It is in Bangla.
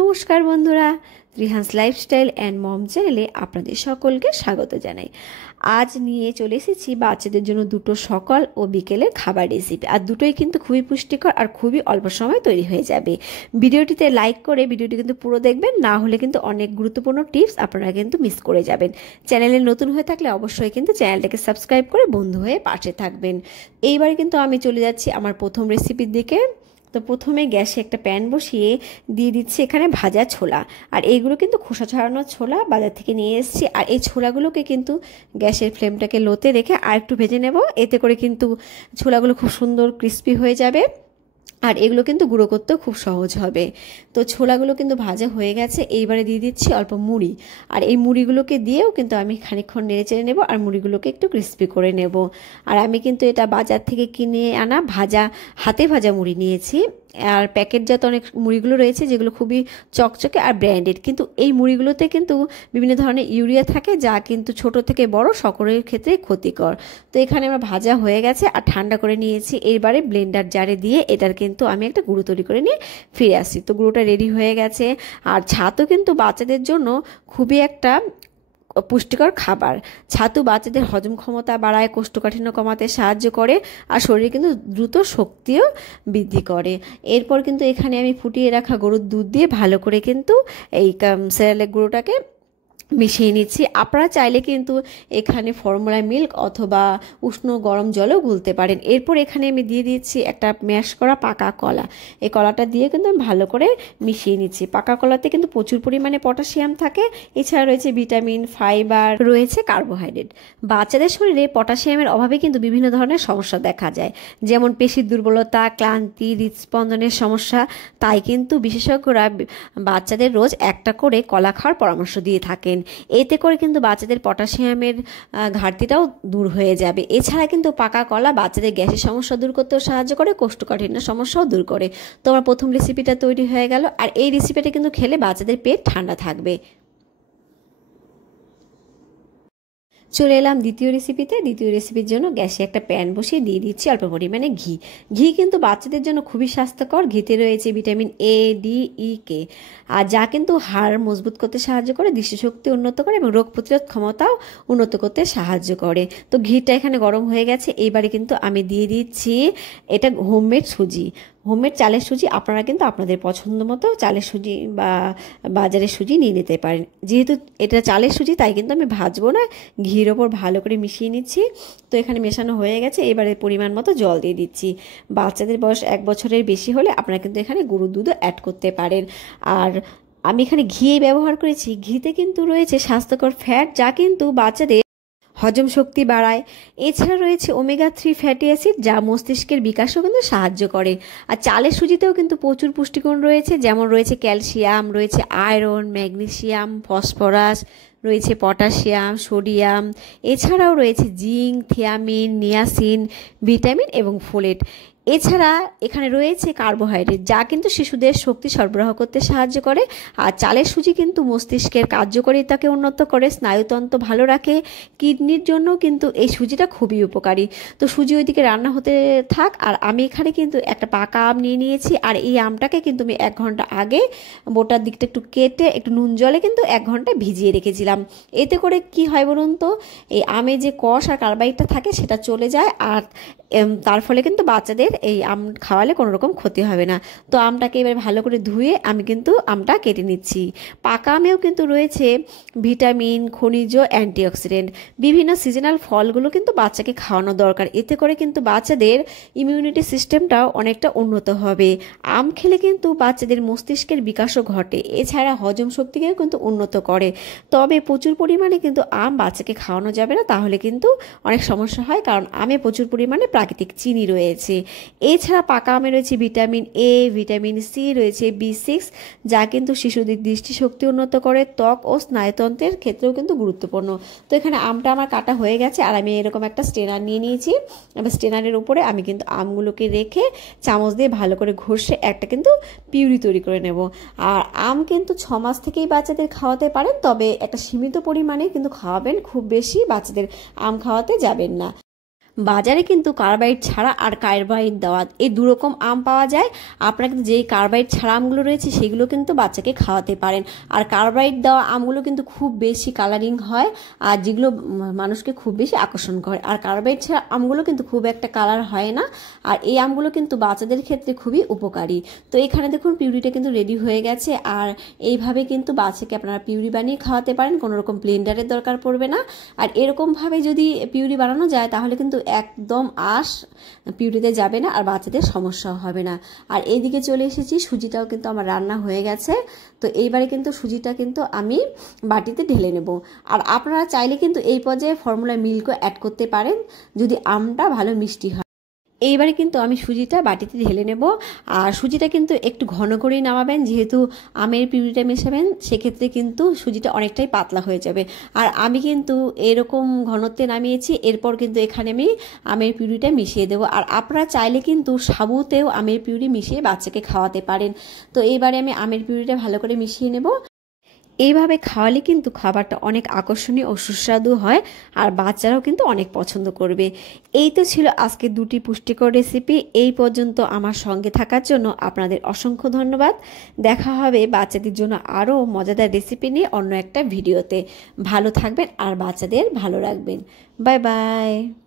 নমস্কার বন্ধুরা, রিহান্স লাইফস্টাইল অ্যান্ড মম চ্যানেলে আপনাদের সকলকে স্বাগত জানাই। আজ নিয়ে চলে এসেছি বাচ্চাদের জন্য দুটো সকাল ও বিকেলের খাবার রেসিপি। আর দুটোই কিন্তু খুবই পুষ্টিকর আর খুবই অল্প সময় তৈরি হয়ে যাবে। ভিডিওটিতে লাইক করে ভিডিওটি কিন্তু পুরো দেখবেন, না হলে কিন্তু অনেক গুরুত্বপূর্ণ টিপস আপনারা কিন্তু মিস করে যাবেন। চ্যানেলে নতুন হয়ে থাকলে অবশ্যই কিন্তু চ্যানেলটাকে সাবস্ক্রাইব করে বন্ধু হয়ে পাশে থাকবেন। এইবারে কিন্তু আমি চলে যাচ্ছি আমার প্রথম রেসিপির দিকে। তো প্রথমে গ্যাসে একটা প্যান বসিয়ে দিয়ে দিচ্ছি এখানে ভাজা ছোলা। আর এইগুলো কিন্তু খোসা ছাড়ানো ছোলা বাজার থেকে নিয়ে এসেছি। আর এই ছোলাগুলোকে কিন্তু গ্যাসের ফ্লেমটাকে লোতে রেখে আর একটু ভেজে নেব, এতে করে কিন্তু ছোলাগুলো খুব সুন্দর ক্রিস্পি হয়ে যাবে আর এগুলো কিন্তু গুঁড়ো করতেও খুব সহজ হবে। তো ছোলাগুলো কিন্তু ভাজা হয়ে গেছে। এইবারে দিয়ে দিচ্ছি অল্প মুড়ি। আর এই মুড়িগুলোকে দিয়েও কিন্তু আমি খানিকক্ষণ নেড়ে চেড়ে নেব আর মুড়িগুলোকে একটু ক্রিস্পি করে নেব। আর আমি কিন্তু এটা বাজার থেকে কিনে আনা হাতে ভাজা মুড়ি নিয়েছি। আর প্যাকেটজাত অনেক মুড়িগুলো রয়েছে যেগুলো খুবই চকচকে আর ব্র্যান্ডেড, কিন্তু এই মুড়িগুলোতে কিন্তু বিভিন্ন ধরনের ইউরিয়া থাকে, যা কিন্তু ছোট থেকে বড় সকলের ক্ষেত্রে ক্ষতিকর। তো এখানে আমার ভাজা হয়ে গেছে আর ঠান্ডা করে নিয়েছি। এবারে ব্লেন্ডার জারে দিয়ে এটার কিন্তু আমি একটা গুঁড়ো তৈরি করে নিয়ে ফিরে আসি। তো গুঁড়োটা রেডি হয়ে গেছে। আর ছাতু কিন্তু বাচ্চাদের জন্য খুবই একটা পুষ্টিকর খাবার। ছাতু বাচ্চাদের হজম ক্ষমতা বাড়ায়, কোষ্ঠকাঠিন্য কমাতে সাহায্য করে আর শরীরে কিন্তু দ্রুত শক্তিও বৃদ্ধি করে। এরপর কিন্তু এখানে আমি ফুটিয়ে রাখা গরুর দুধ দিয়ে ভালো করে কিন্তু এই সেরেলাক গুঁড়োটাকে মিশিয়ে নিচ্ছি। আপনারা চাইলে কিন্তু এখানে ফর্মুলা মিল্ক অথবা উষ্ণ গরম জলও গুলতে পারেন। এরপর এখানে আমি দিয়ে দিচ্ছি একটা ম্যাশ করা পাকা কলা। এই কলাটা দিয়ে কিন্তু আমি ভালো করে মিশিয়ে নিচ্ছি। পাকা কলাতে কিন্তু প্রচুর পরিমাণে পটাশিয়াম থাকে, এছাড়া রয়েছে ভিটামিন, ফাইবার, রয়েছে কার্বোহাইড্রেট। বাচ্চাদের শরীরে পটাশিয়ামের অভাবে কিন্তু বিভিন্ন ধরনের সমস্যা দেখা যায়, যেমন পেশির দুর্বলতা, ক্লান্তি, হৃদস্পন্দনের সমস্যা। তাই কিন্তু বিশেষজ্ঞরা বাচ্চাদের রোজ একটা করে কলা খাওয়ার পরামর্শ দিয়ে থাকেন। এতে করে কিন্তু বাচ্চাদের পটাশিয়ামের ঘাটতিটাও দূর হয়ে যাবে। এছাড়া কিন্তু পাকা কলা বাচ্চাদের গ্যাসের সমস্যা দূর করতেও সাহায্য করে, কোষ্ঠকাঠিন্য সমস্যাও দূর করে। তো আমার প্রথম রেসিপিটা তৈরি হয়ে গেল। আর এই রেসিপিটা কিন্তু খেলে বাচ্চাদের পেট ঠান্ডা থাকবে। চলে এলাম দ্বিতীয় রেসিপিতে। দ্বিতীয় রেসিপির জন্য গ্যাসে একটা প্যান বসিয়ে দিয়ে দিচ্ছি অল্প পরিমাণে ঘি। ঘি কিন্তু বাচ্চাদের জন্য খুবই স্বাস্থ্যকর। ঘিতে রয়েছে ভিটামিন এ, ডি, ই, কে, আর যা কিন্তু হাড় মজবুত করতে সাহায্য করে, দৃষ্টিশক্তি উন্নত করে এবং রোগ প্রতিরোধ ক্ষমতাও উন্নত করতে সাহায্য করে। তো ঘিটা এখানে গরম হয়ে গেছে। এইবারে কিন্তু আমি দিয়ে দিচ্ছি এটা হোমমেড সুজি। হোমমেড চালের সুজি আপনারা কিন্তু আপনাদের পছন্দ মতো চালের সুজি বা বাজারের সুজি নিয়ে নিতে পারেন। যেহেতু এটা চালের সুজি তাই কিন্তু আমি ভাজবো না, ঘির ওপর ভালো করে মিশিয়ে নিচ্ছি। তো এখানে মেশানো হয়ে গেছে। এবারে পরিমাণ মতো জল দিয়ে দিচ্ছি। বাচ্চাদের বয়স 1 বছরের বেশি হলে আপনারা কিন্তু এখানে গরুর দুধও অ্যাড করতে পারেন। আর আমি এখানে ঘি ব্যবহার করেছি। ঘিতে কিন্তু রয়েছে স্বাস্থ্যকর ফ্যাট, যা কিন্তু বাচ্চাদের হজম শক্তি বাড়ায়। এছাড়া রয়েছে ওমেগা 3 ফ্যাটি অ্যাসিড, যা মস্তিষ্কের বিকাশও কিন্তু সাহায্য করে। আর চালের সুজিতেও কিন্তু প্রচুর পুষ্টিগুণ রয়েছে, যেমন রয়েছে ক্যালসিয়াম, রয়েছে আয়রন, ম্যাগনেসিয়াম, ফসফরাস, রয়েছে পটাশিয়াম, সোডিয়াম। এছাড়াও রয়েছে জিঙ্ক, থিয়ামিন, নিয়াসিন, ভিটামিন এবং ফোলেট। এছাড়া এখানে রয়েছে কার্বোহাইড্রেট, যা কিন্তু শিশুদের শক্তি সরবরাহ করতে সাহায্য করে। আর চালের সুজি কিন্তু মস্তিষ্কের কার্যকারিতাকে উন্নত করে, স্নায়ুতন্ত্র ভালো রাখে, কিডনির জন্য কিন্তু এই সুজিটা খুবই উপকারী। তো সুজি ওইদিকে রান্না হতে থাক। আর আমি এখানে কিন্তু একটা পাকা আম নিয়ে নিয়েছি। আর এই আমটাকে কিন্তু আমি 1 ঘন্টা আগে বোটার দিকটা একটু কেটে একটু নুন জলে কিন্তু 1 ঘন্টা ভিজিয়ে রেখেছিলাম। এতে করে কি হয় বলুন তো, এই আমে যে কষ আর কার্বাইডটা থাকে সেটা চলে যায়, আর তার ফলে কিন্তু বাচ্চাদের এই আম খাওয়ালে কোনো রকম ক্ষতি হবে না। তো আমটাকে এবার ভালো করে ধুয়ে আমি কিন্তু আমটা কেটে নিচ্ছি। পাকা আমেও কিন্তু রয়েছে ভিটামিন, খনিজ, অ্যান্টিঅক্সিডেন্ট। বিভিন্ন সিজনাল ফলগুলো কিন্তু বাচ্চাকে খাওয়ানো দরকার। এতে করে কিন্তু বাচ্চাদের ইমিউনিটি সিস্টেমটাও অনেকটা উন্নত হবে। আম খেলে কিন্তু বাচ্চাদের মস্তিষ্কের বিকাশও ঘটে, এছাড়া হজম শক্তিকেও কিন্তু উন্নত করে। তবে প্রচুর পরিমাণে কিন্তু আম বাচ্চাকে খাওয়ানো যাবে না, তাহলে কিন্তু অনেক সমস্যা হয়, কারণ আমে প্রচুর পরিমাণে প্রাকৃতিক চিনি রয়েছে। এছাড়া পাকা আমে রয়েছে ভিটামিন এ, ভিটামিন সি, রয়েছে B6, যা কিন্তু শিশুদের দৃষ্টিশক্তি উন্নত করে, ত্বক ও স্নায়ুতন্ত্রের ক্ষেত্রেও কিন্তু গুরুত্বপূর্ণ। তো এখানে আমটা আমার কাটা হয়ে গেছে আর আমি এরকম একটা স্ট্রেনার নিয়ে নিয়েছি। এবার স্ট্রেনারের উপরে আমি কিন্তু আমগুলোকে রেখে চামচ দিয়ে ভালো করে ঘষে একটা কিন্তু পিউরি তৈরি করে নেব। আর আম কিন্তু 6 মাস থেকেই বাচ্চাদের খাওয়াতে পারেন, তবে একটা সীমিত পরিমাণে কিন্তু খাওয়াবেন, খুব বেশি বাচ্চাদের আম খাওয়াতে যাবেন না। বাজারে কিন্তু কার্বাইড ছাড়া আর কার্বাইড দেওয়া এই দুরকম আম পাওয়া যায়। আপনারা কিন্তু যেই কার্বাইড ছাড়া আমগুলো রয়েছে সেগুলো কিন্তু বাচ্চাকে খাওয়াতে পারেন। আর কার্বাইড দেওয়া আমগুলো কিন্তু খুব বেশি কালারিং হয়, আর যেগুলো মানুষকে খুব বেশি আকর্ষণ করে। আর কার্বাইড ছাড়া আমগুলো কিন্তু খুব একটা কালার হয় না, আর এই আমগুলো কিন্তু বাচ্চাদের ক্ষেত্রে খুবই উপকারী। তো এখানে দেখুন পিউরিটা কিন্তু রেডি হয়ে গেছে। আর এইভাবে কিন্তু বাচ্চাকে আপনারা পিউরি বানিয়ে খাওয়াতে পারেন, কোনো রকম ব্লেন্ডারের দরকার পড়বে না। আর এরকমভাবে যদি পিউরি বানানো যায় তাহলে কিন্তু একদম আঁশ পিউরিতে যাবে না, আর বাচ্চাদের সমস্যা হবে না। আর এইদিকে চলে এসেছি, সুজিটাও কিন্তু আমার রান্না হয়ে গেছে। তো এইবারে কিন্তু সুজিটা কিন্তু আমি বাটিতে ঢেলে নেব। আর আপনারা চাইলে কিন্তু এই পর্যায়ে ফর্মুলা মিল্কও অ্যাড করতে পারেন যদি আমটা ভালো মিষ্টি হয়। এইবারে কিন্তু আমি সুজিটা বাটিতে ঢেলে নেব। আর সুজিটা কিন্তু একটু ঘন করেই নামাবেন, যেহেতু আমের পিউরিটা মেশাবেন সেক্ষেত্রে কিন্তু সুজিটা অনেকটাই পাতলা হয়ে যাবে। আর আমি কিন্তু এরকম ঘনত্বে নামিয়েছি, এরপর কিন্তু এখানে আমি আমের পিউরিটা মিশিয়ে দেবো। আর আপনারা চাইলে কিন্তু সাবুতেও আমের পিউরি মিশিয়ে বাচ্চাকে খাওয়াতে পারেন। তো এইবারে আমি আমের পিউরিটা ভালো করে মিশিয়ে নেব। এইভাবে খাওয়ালে কিন্তু খাবারটা অনেক আকর্ষণীয় ও সুস্বাদু হয়, আর বাচ্চারাও কিন্তু অনেক পছন্দ করবে। এই তো ছিল আজকে দুটি পুষ্টিকর রেসিপি। এই পর্যন্ত আমার সঙ্গে থাকার জন্য আপনাদের অসংখ্য ধন্যবাদ। দেখা হবে বাচ্চাদের জন্য আরও মজাদার রেসিপি নিয়ে অন্য একটা ভিডিওতে। ভালো থাকবেন আর বাচ্চাদের ভালো রাখবেন। Bye bye.